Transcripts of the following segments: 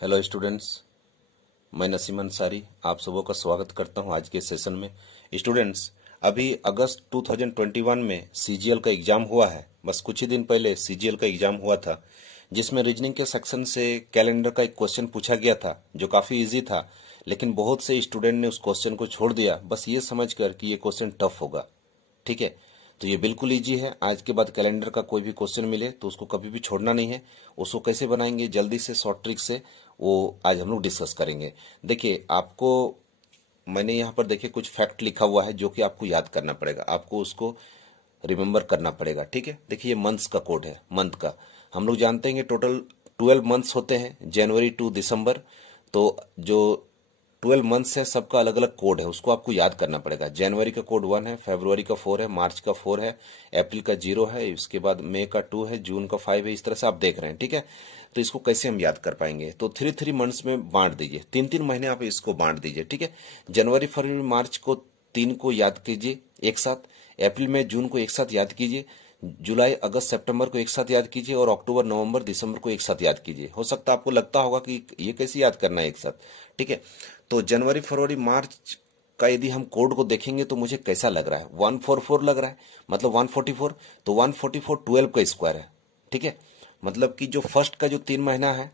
Hello students, मैं नसीम अंसारी आप सबों का स्वागत करता हूं आज के सेशन में। स्टूडेंट्स, अभी अगस्त 2021 में सीजीएल का एग्जाम हुआ है। बस कुछ ही दिन पहले सीजीएल का एग्जाम हुआ था, जिसमें रीजनिंग के सेक्शन से कैलेंडर का एक क्वेश्चन पूछा गया था जो काफ़ी इजी था, लेकिन बहुत से स्टूडेंट ने उस क्वेश्चन को छोड़ दिया बस ये समझकर कि ये क्वेश्चन टफ होगा। ठीक है, तो ये बिल्कुल इजी है। आज के बाद कैलेंडर का कोई भी क्वेश्चन मिले तो उसको कभी भी छोड़ना नहीं है। उसको कैसे बनाएंगे जल्दी से शॉर्ट ट्रिक से, वो आज हम लोग डिस्कस करेंगे। देखिए, आपको मैंने यहाँ पर देखिए कुछ फैक्ट लिखा हुआ है जो कि आपको याद करना पड़ेगा, आपको उसको रिमेम्बर करना पड़ेगा। ठीक है, देखिए ये मंथ्स का कोड है। मंथ का हम लोग जानते हैं कि टोटल 12 मंथ्स होते हैं, जनवरी टू दिसंबर। तो जो 12 मंथ्स है सबका अलग अलग कोड है, उसको आपको याद करना पड़ेगा। जनवरी का कोड 1 है, फरवरी का 4 है, मार्च का 4 है, अप्रैल का 0 है, इसके बाद मई का 2 है, जून का 5 है। इस तरह से आप देख रहे हैं। ठीक है, तो इसको कैसे हम याद कर पाएंगे? तो 3 मंथ्स में बांट दीजिए, 3 महीने आप इसको बांट दीजिए। ठीक है, जनवरी फरवरी मार्च को 3 को याद कीजिए एक साथ, अप्रैल में जून को एक साथ याद कीजिए, जुलाई अगस्त सितंबर को एक साथ याद कीजिए, और अक्टूबर नवंबर दिसंबर को एक साथ याद कीजिए। हो सकता है आपको लगता होगा कि ये कैसे याद करना है एक साथ। ठीक है, तो जनवरी फरवरी मार्च का यदि हम कोड को देखेंगे तो मुझे कैसा लग रहा है? 144 लग रहा है, मतलब 144। तो 144 12 का स्क्वायर है। ठीक है, मतलब कि जो फर्स्ट का जो 3 महीना है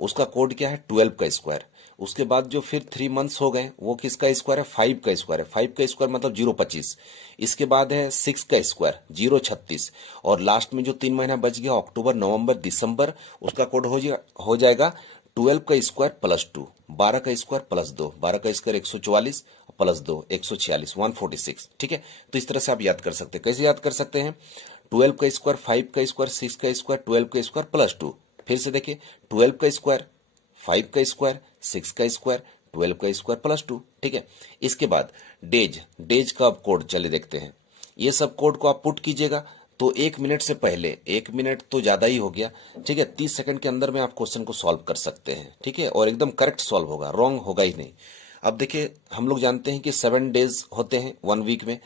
उसका कोड क्या है? 12 का स्क्वायर। उसके बाद जो फिर 3 मंथ्स हो गए वो किसका स्क्वायर है? 5 का स्क्वायर है। 5 का स्क्वायर मतलब 025। इसके बाद है 6 का स्क्वायर 036, और लास्ट में जो 3 महीना बच गया अक्टूबर नवंबर दिसंबर, उसका कोड हो जाएगा 12 का स्क्वायर प्लस 2, 12 का स्क्वायर प्लस 2, 12 का स्क्वायर 144 प्लस 2 146, 146। ठीक है, तो इस तरह से आप याद कर सकते हैं। कैसे याद कर सकते हैं? 12 का स्क्वायर, 5 का स्क्वायर, 6 का स्क्वायर, 12 का स्क्वायर प्लस 2। फिर से देखिए, 12 का स्क्वायर, 5 का स्क्वायर, 6 का स्क्वायर, 12 का स्क्वायर प्लस 2। ठीक है, इसके बाद डेज का अब कोड चले देखते हैं। ये सब कोड को आप पुट कीजिएगा तो 1 मिनट से पहले, 1 मिनट तो ज्यादा ही हो गया। ठीक है, 30 सेकंड के अंदर में आप क्वेश्चन को सॉल्व कर सकते हैं। ठीक है, और एकदम करेक्ट सॉल्व होगा, रॉन्ग होगा ही नहीं। अब देखिए, हम लोग जानते हैं कि 7 डेज होते हैं 1 वीक में।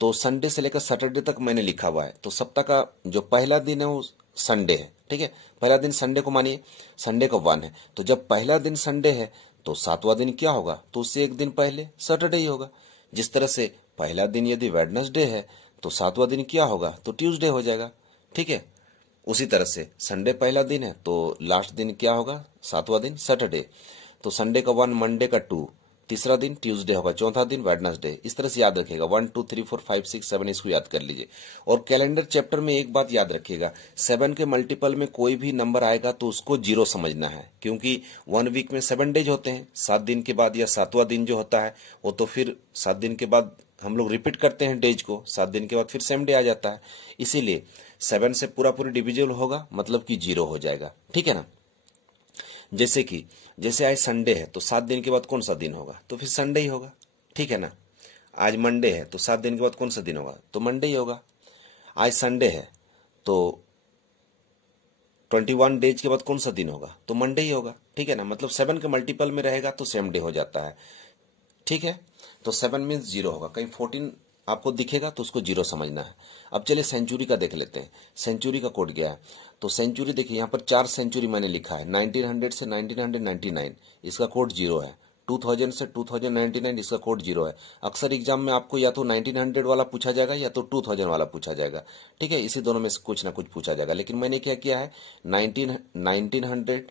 तो संडे से लेकर सैटरडे तक मैंने लिखा हुआ है। तो सप्ताह का जो पहला दिन है वो संडे है। ठीक है, पहला दिन संडे को मानिए, संडे का 1 है। तो जब पहला दिन संडे है तो 7वां दिन क्या होगा? तो उससे एक दिन पहले सैटरडे ही होगा। जिस तरह से पहला दिन यदि वेडनेसडे है तो 7वां दिन क्या होगा? तो ट्यूसडे हो जाएगा। ठीक है, उसी तरह से संडे पहला दिन है तो लास्ट दिन क्या होगा? 7वां दिन सैटरडे। तो संडे का 1, मंडे का 2, तीसरा दिन ट्यूसडे होगा, चौथा दिन वेडनेसडे। इस तरह से याद रखिएगा, 1 2 3 4 5 6 7 इसको याद कर लीजिए। और कैलेंडर चैप्टर में एक बात याद रखिएगा, 7 के मल्टीपल में कोई भी नंबर आएगा तो उसको 0 समझना है, क्योंकि 1 वीक में 7 डेज होते हैं। 7 दिन के बाद या 7वां दिन जो होता है वो तो फिर 7 दिन के बाद हम लोग रिपीट करते हैं डेज को, 7 दिन के बाद फिर सेम डे आ जाता है। इसीलिए 7 से पूरा पूरी डिविजिबल होगा, मतलब कि 0 हो जाएगा। ठीक है ना? जैसे आज संडे है तो 7 दिन के बाद कौन सा दिन होगा? तो फिर संडे ही होगा। ठीक है ना? आज मंडे है तो 7 दिन के बाद कौन सा दिन होगा? तो मंडे ही होगा। आज संडे है तो 21 डेज के बाद कौन सा दिन होगा? तो मंडे ही होगा। ठीक है ना? मतलब 7 के मल्टीपल में रहेगा तो सेम डे हो जाता है। ठीक है, तो 7 मीन्स 0 होगा। कहीं 14 आपको दिखेगा तो उसको 0 समझना है। अब चलिए सेंचुरी का देख लेते हैं। सेंचुरी का कोड क्या है? तो सेंचुरी देखिए, यहाँ पर 4 सेंचुरी मैंने लिखा है। 1900 से 1999 इसका कोड 0 है। 2000 से 2099 इसका कोड 0 है। अक्सर एग्जाम में आपको या तो 1900 वाला पूछा जाएगा या तो 2000 वाला पूछा जाएगा। ठीक है, इसी दोनों में से कुछ ना कुछ पूछा जाएगा। लेकिन मैंने क्या किया है, 1900,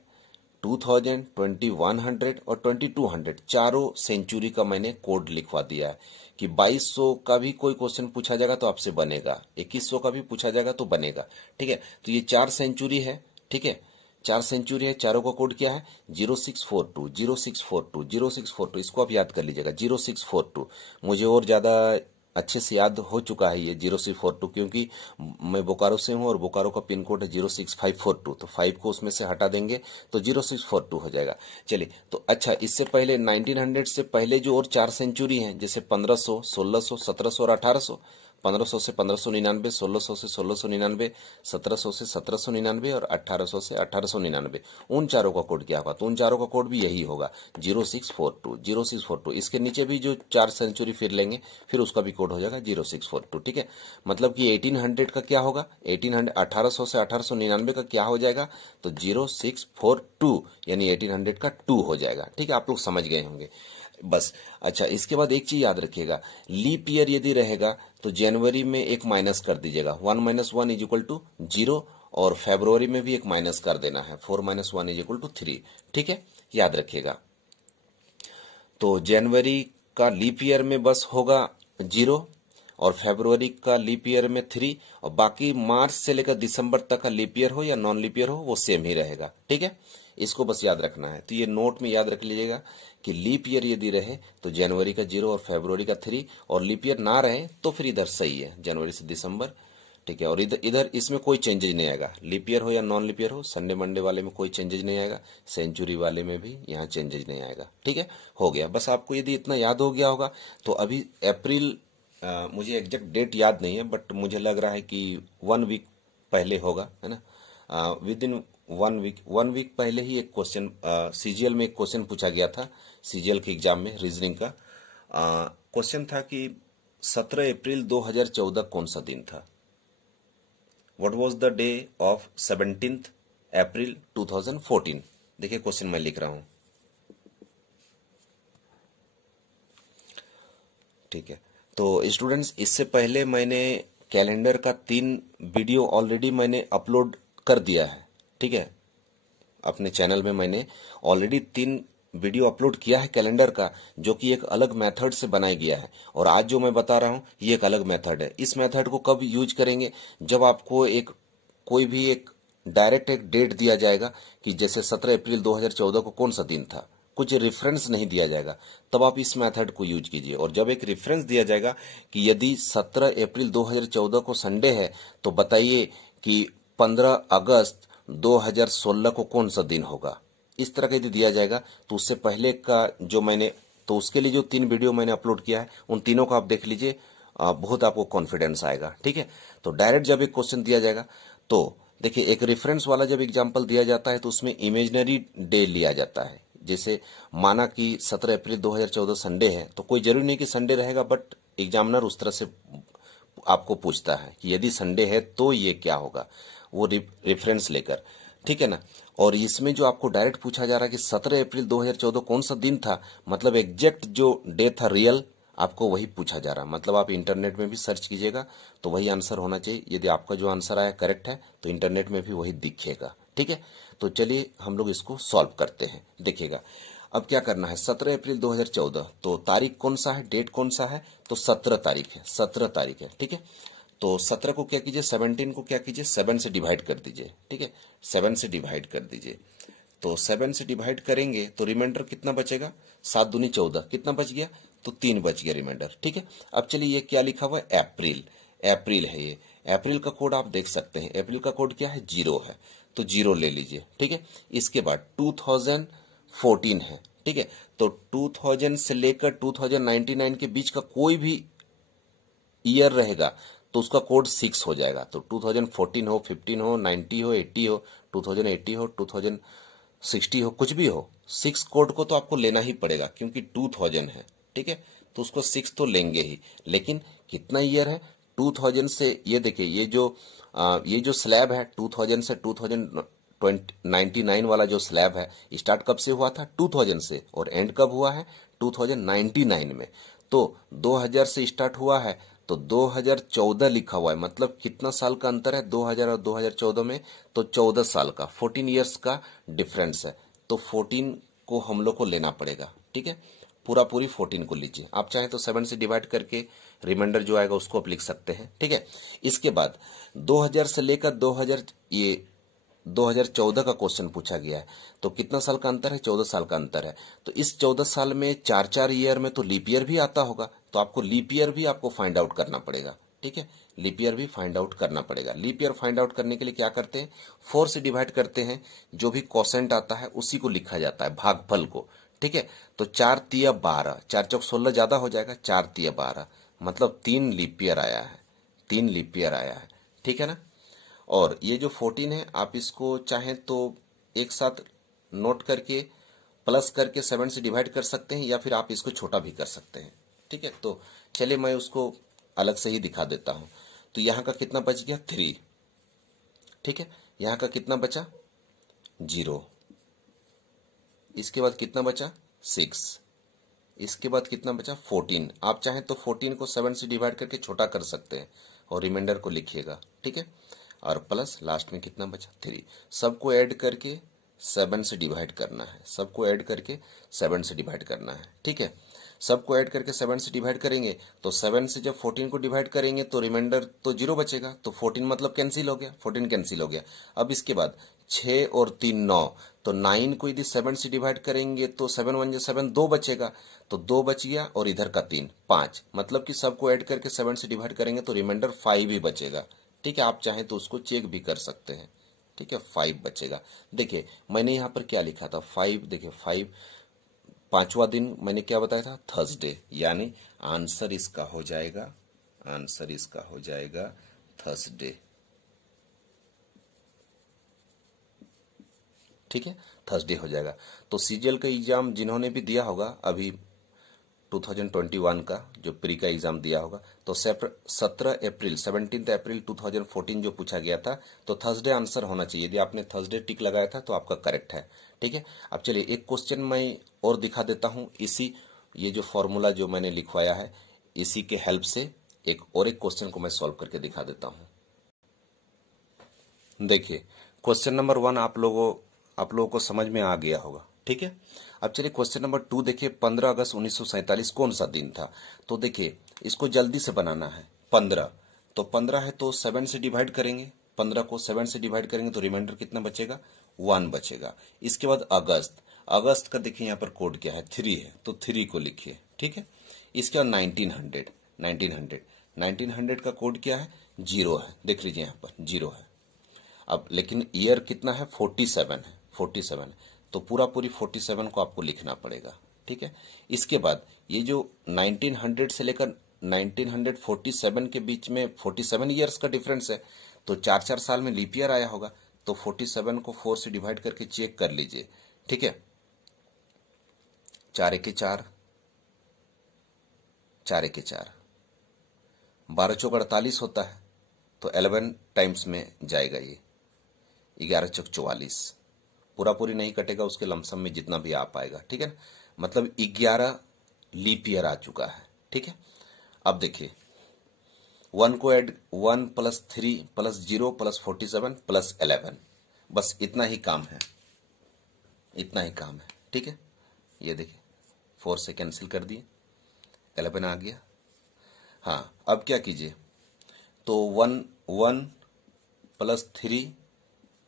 2000, 2100 और 2200 चारों सेंचुरी का मैंने कोड लिखवा दिया है कि 2200 का भी कोई क्वेश्चन पूछा जाएगा तो आपसे बनेगा, 2100 का भी पूछा जाएगा तो बनेगा। ठीक है, तो ये 4 सेंचुरी है। ठीक है, 4 सेंचुरी है, चारों का कोड क्या है? 0642, 0642, 0642। इसको आप याद कर लीजिएगा, 0642। मुझे और ज्यादा अच्छे से याद हो चुका है ये 0642, क्योंकि मैं बोकारो से हूँ और बोकारो का पिन कोड है 06542। तो 5 को उसमें से हटा देंगे तो 0642 हो जाएगा। चलिए, तो अच्छा, इससे पहले 1900 से पहले जो और 4 सेंचुरी हैं, जैसे 1500, 1600, 1700 और 1800। 1500 से 1599, 1600 से 1699, 1700 से 1799 और 1800 से 1899। उन चारों का कोड क्या होगा? तो उन चारों का कोड भी यही होगा 0642 0642। इसके नीचे भी जो 4 सेंचुरी फिर लेंगे फिर उसका भी कोड हो जाएगा 0642। ठीक है, मतलब कि 1800 का क्या होगा? 1800 से 1899 का क्या हो जाएगा? तो 0642 यानी 1800 का 2 हो जाएगा। ठीक है, आप लोग समझ गए होंगे बस। अच्छा, इसके बाद एक चीज याद रखिएगा, लीप ईयर यदि रहेगा तो जनवरी में एक माइनस कर दीजिएगा, 1 - 1 = 0, और फरवरी में भी एक माइनस कर देना है, 4 - 1 = 3। ठीक है, याद रखिएगा। तो जनवरी का लीप ईयर में बस होगा 0, और फरवरी का लीप ईयर में 3, और बाकी मार्च से लेकर दिसंबर तक का लीप ईयर हो या नॉन लीप ईयर हो वो सेम ही रहेगा। ठीक है, इसको बस याद रखना है। तो ये नोट में याद रख लीजिएगा कि लीप ईयर यदि रहे तो जनवरी का 0 और फरवरी का 3, और लीप ईयर ना रहे तो फिर इधर सही है, जनवरी से दिसंबर। ठीक है, और इधर इधर इसमें कोई चेंजेज नहीं आएगा, लीप ईयर हो या नॉन लीप ईयर हो, संडे मंडे वाले में कोई चेंजेज नहीं आएगा, सेंचुरी वाले में भी यहाँ चेंजेज नहीं आएगा। ठीक है, हो गया। बस आपको यदि इतना याद हो गया होगा तो अभी अप्रैल, मुझे एग्जैक्ट डेट याद नहीं है बट मुझे लग रहा है कि 1 वीक पहले होगा, है ना। विद इन 1 वीक पहले ही एक क्वेश्चन सीजीएल में एक क्वेश्चन पूछा गया था, सीजीएल के एग्जाम में रीजनिंग का क्वेश्चन था कि 17 अप्रैल 2014 कौन सा दिन था? What was the day of 17 अप्रैल 2014? देखिए क्वेश्चन मैं लिख रहा हूं। ठीक है, तो स्टूडेंट्स इससे पहले मैंने कैलेंडर का 3 वीडियो ऑलरेडी मैंने अपलोड कर दिया है। ठीक है, अपने चैनल में मैंने ऑलरेडी 3 वीडियो अपलोड किया है कैलेंडर का, जो कि एक अलग मेथड से बनाया गया है, और आज जो मैं बता रहा हूं ये एक अलग मेथड है। इस मेथड को कब यूज करेंगे? जब आपको कोई भी एक डायरेक्ट एक डेट दिया जाएगा कि जैसे 17 अप्रैल 2014 को कौन सा दिन था, कुछ रेफरेंस नहीं दिया जाएगा, तब आप इस मेथड को यूज कीजिए। और जब एक रेफरेंस दिया जाएगा कि यदि 17 अप्रैल 2014 को संडे है तो बताइए कि 15 अगस्त 2016 को कौन सा दिन होगा, इस तरह का यदि दिया जाएगा तो उससे पहले का जो मैंने, तो उसके लिए जो 3 वीडियो मैंने अपलोड किया है उन तीनों को आप देख लीजिए, बहुत आपको कॉन्फिडेंस आएगा। ठीक है, तो डायरेक्ट जब एक क्वेश्चन दिया जाएगा तो देखिए, एक रेफरेंस वाला जब एग्जाम्पल दिया जाता है तो उसमें इमेजिनरी डे लिया जाता है। जैसे माना कि 17 अप्रैल 2014 संडे है, तो कोई जरूरी नहीं कि संडे रहेगा, बट एग्जामिनर उस तरह से आपको पूछता है कि यदि संडे है तो ये क्या होगा, वो रेफरेंस लेकर। ठीक है ना, और इसमें जो आपको डायरेक्ट पूछा जा रहा है कि 17 अप्रैल 2014 कौन सा दिन था, मतलब एग्जैक्ट जो डे था रियल, आपको वही पूछा जा रहा है। मतलब आप इंटरनेट में भी सर्च कीजिएगा तो वही आंसर होना चाहिए। यदि आपका जो आंसर आया करेक्ट है तो इंटरनेट में भी वही दिखेगा। ठीक है, तो चलिए हम लोग इसको सॉल्व करते हैं। देखिएगा, अब क्या करना है, 17 अप्रैल 2014, तो तारीख कौन सा है, डेट कौन सा है, तो 17 तारीख है, 17 तारीख है। ठीक है, तो 17 को क्या कीजिए, 17 को क्या कीजिए, 7 से डिवाइड कर दीजिए। ठीक है, 7 से डिवाइड कर दीजिए, तो 7 से डिवाइड करेंगे तो रिमाइंडर कितना बचेगा, 7 दूनी 14, कितना बच गया, तो 3 बच गया रिमाइंडर। ठीक है, अब चलिए ये क्या लिखा हुआ है, अप्रैल, अप्रैल है ये। अप्रैल का कोड आप देख सकते हैं, अप्रैल का कोड क्या है, 0 है, तो 0 ले लीजिए। ठीक है, इसके बाद 2014 है। ठीक है, तो 2000 से लेकर 2099 के बीच का कोई भी ईयर रहेगा तो उसका कोड 6 हो जाएगा। तो 2014 हो, 15 हो, 90 हो, 80 हो, 2080 हो, 2060 हो, कुछ भी हो, 6 कोड को तो आपको लेना ही पड़ेगा क्योंकि 2000 है। ठीक है, तो उसको 6 तो लेंगे ही, लेकिन कितना ईयर है, 2000 से, ये देखिए ये जो स्लैब है 2000 से 2099 वाला जो स्लैब है, स्टार्ट कब से हुआ था, 2000 से, और एंड कब हुआ है, 2099 में। तो 2000 से स्टार्ट हुआ है तो 2014 लिखा हुआ है, मतलब कितना साल का अंतर है 2000 और 2014 में, तो 14 साल का, 14 इयर्स का डिफरेंस है। तो 14 को हम लोग को लेना पड़ेगा। ठीक है, पूरा पूरी 14 को लीजिए। आप चाहें तो 7 से डिवाइड करके रिमाइंडर जो आएगा उसको आप लिख सकते हैं। ठीक है, इसके बाद 2000 से लेकर 2014 का क्वेश्चन पूछा गया है, तो कितना साल का अंतर है, 14 साल का अंतर है। तो इस 14 साल में 4 ईयर में तो लीप ईयर भी आता होगा, तो आपको लीप ईयर भी आपको फाइंड आउट करना पड़ेगा। ठीक है, लीप ईयर भी फाइंड आउट करना पड़ेगा। लीप ईयर फाइंड आउट करने के लिए क्या करते हैं, 4 से डिवाइड करते हैं, जो भी क्वोशेंट आता है उसी को लिखा जाता है, भागफल को। ठीक है, तो 4 तिया 12, 4 चौक 16 ज्यादा हो जाएगा, 4 तिया 12, मतलब 3 लीप ईयर आया है। 3 लीप ईयर आया है, ठीक है ना। और ये जो 14 है आप इसको चाहें तो एक साथ नोट करके प्लस करके 7 से डिवाइड कर सकते हैं, या फिर आप इसको छोटा भी कर सकते हैं, ठीक है। तो चलिए मैं उसको अलग से ही दिखा देता हूं। तो यहाँ का कितना बच गया 3, ठीक है। यहाँ का कितना बचा 0, इसके बाद कितना बचा 6, इसके बाद कितना बचा 14। आप चाहें तो 14 को 7 से डिवाइड करके छोटा कर सकते हैं और रिमाइंडर को लिखिएगा, ठीक है। और प्लस लास्ट में कितना बचा 3। सबको ऐड करके 7 से डिवाइड करना है, सबको ऐड करके 7 से डिवाइड करना है, ठीक है। सबको ऐड करके 7 से डिवाइड करेंगे तो 7 से जब 14 को डिवाइड करेंगे तो रिमाइंडर तो 0 बचेगा, तो 14 मतलब कैंसिल हो गया, 14 कैंसिल हो गया। अब इसके बाद 6 और 3 9, तो 9 को यदि 7 से डिवाइड करेंगे तो 7 1 7 2 बचेगा, तो 2 बच गया और इधर का 3 5, मतलब कि सबको ऐड करके 7 से डिवाइड करेंगे तो रिमाइंडर 5 ही बचेगा, ठीक है। आप चाहें तो उसको चेक भी कर सकते हैं, ठीक है। 5 बचेगा। देखिए मैंने यहाँ पर क्या लिखा था 5, देखिए 5 5वां दिन मैंने क्या बताया था थर्सडे, यानी आंसर इसका हो जाएगा, आंसर इसका हो जाएगा थर्सडे, ठीक है, थर्सडे हो जाएगा। तो सीजीएल का एग्जाम जिन्होंने भी दिया होगा अभी 2021 का जो प्री का एग्जाम दिया होगा, तो 17 अप्रैल 2014 जो पूछा गया था, तो थर्सडे आंसर होना चाहिए। यदि आपने थर्सडे टिक लगाया था तो आपका करेक्ट है, ठीक है। अब चलिए एक क्वेश्चन मैं और दिखा देता हूं, इसी ये जो फॉर्मूला जो मैंने लिखवाया है इसी के हेल्प से एक क्वेश्चन को मैं सॉल्व करके दिखा देता हूं। देखिए क्वेश्चन नंबर 1 आप लोगों को समझ में आ गया होगा, ठीक है। अब चलिए क्वेश्चन नंबर 2 देखिए, 15 अगस्त 1947 कौन सा दिन था। तो देखिए इसको जल्दी से बनाना है। 15 तो 15 है तो 7 से डिवाइड करेंगे, 15 को 7 से डिवाइड करेंगे तो रिमाइंडर कितना बचेगा 1 बचेगा। इसके बाद अगस्त, अगस्त का देखिए यहाँ पर कोड क्या है 3 है, तो 3 को लिखिए, ठीक है। इसके बाद 1900 का कोड क्या है 0 है, देख लीजिए यहाँ पर 0 है। अब लेकिन ईयर कितना है 47 है, 47, तो पूरा पूरी 47 को आपको लिखना पड़ेगा, ठीक है। इसके बाद ये जो 1900 से लेकर 1947 के बीच में 47 ईयर्स का डिफरेंस है, तो 4 साल में लीप ईयर आया होगा, तो 47 को 4 से डिवाइड करके चेक कर लीजिए, ठीक है। 4 1 4, 4 1 4, 12 चौक 48 होता है, तो 11 टाइम्स में जाएगा ये, 11 चौक 44, पूरा पूरी नहीं कटेगा, उसके लमसम में जितना भी आ पाएगा, ठीक है ना। मतलब 11 लीप ईयर आ चुका है, ठीक है। अब देखिए 1 को add 1 plus 3 plus 0 plus 47 plus 11, बस इतना ही काम है, इतना ही काम है, ठीक है। ये देखिए 4 से कैंसिल कर दिए, 11 आ गया। हाँ अब क्या कीजिए, तो 1 प्लस 3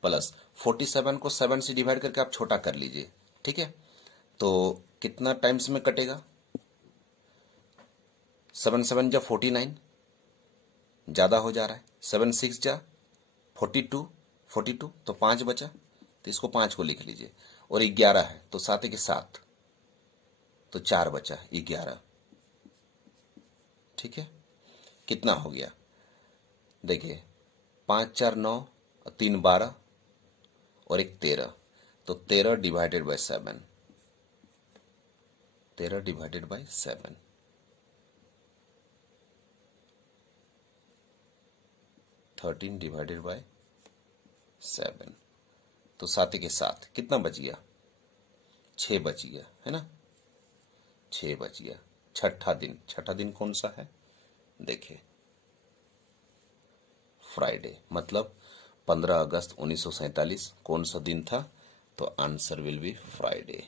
प्लस 47 को 7 से डिवाइड करके आप छोटा कर लीजिए, ठीक है। तो कितना टाइम्स में कटेगा 7 7 जा 49, ज्यादा हो जा रहा है, 7 6 जा 42, तो 5 बचा, तो इसको 5 को लिख लीजिए। और 11 है तो 7 के 7, तो 4 बचा 11, ठीक है। कितना हो गया देखिए 5 4 9, 3 12 और 1 13, तो 13 divided by 7, 13 divided by 7, 13 divided by 7, तो 7 के 7 कितना बच गया 6 बच गया, है ना, 6 बच गया। छठा दिन कौन सा है देखिए फ्राइडे, मतलब 15 अगस्त 1947 कौन सा दिन था, तो आंसर विल बी फ्राइडे।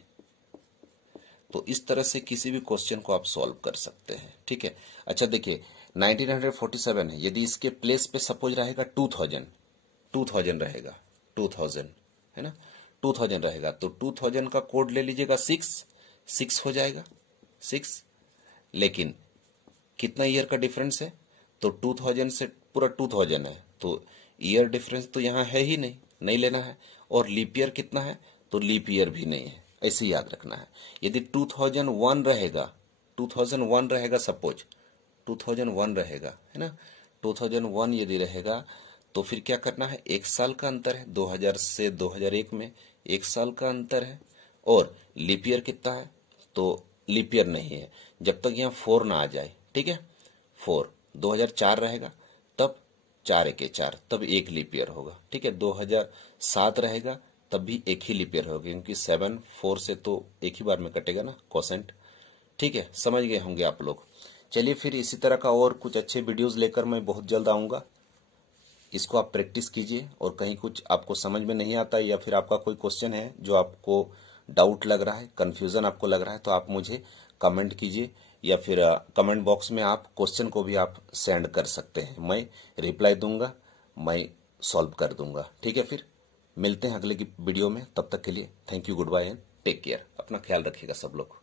तो इस तरह से किसी भी क्वेश्चन को आप सॉल्व कर सकते हैं, ठीक है। अच्छा देखिए 1947 है, यदि इसके प्लेस पे सपोज रहेगा 2000 रहेगा, 2000 है ना, 2000 रहेगा, तो 2000 का कोड ले लीजिएगा 6 हो जाएगा 6। लेकिन कितना ईयर का डिफरेंस है, तो 2000 से पूरा 2000 है, तो ईयर डिफरेंस तो यहाँ है ही नहीं लेना है। और लीप ईयर कितना है, तो लीप ईयर भी नहीं है, ऐसे याद रखना है। यदि 2001 रहेगा, सपोज 2001 रहेगा, है ना, 2001 यदि रहेगा तो फिर क्या करना है, 1 साल का अंतर है, 2000 से 2001 में 1 साल का अंतर है। और लीप ईयर कितना है, तो लीप ईयर नहीं है जब तक यहाँ 4 ना आ जाए, ठीक है। 4 2004 रहेगा तब 4 एके 4, तब एक लीप ईयर होगा, ठीक है। 2007 रहेगा तब भी एक ही लीप ईयर होगा, क्योंकि 7 4 से तो एक ही बार में कटेगा ना कोसेंट, ठीक है। समझ गए होंगे आप लोग। चलिए फिर इसी तरह का और कुछ अच्छे वीडियोस लेकर मैं बहुत जल्द आऊँगा। इसको आप प्रैक्टिस कीजिए, और कहीं कुछ आपको समझ में नहीं आता या फिर आपका कोई क्वेश्चन है जो आपको डाउट लग रहा है, कंफ्यूजन आपको लग रहा है, तो आप मुझे कमेंट कीजिए, या फिर कमेंट बॉक्स में आप क्वेश्चन को भी आप सेंड कर सकते हैं। मैं रिप्लाई दूंगा, मैं सॉल्व कर दूंगा, ठीक है। फिर मिलते हैं अगले की वीडियो में, तब तक के लिए thank you, goodbye and take care. अपना ख्याल रखिएगा सब लोग।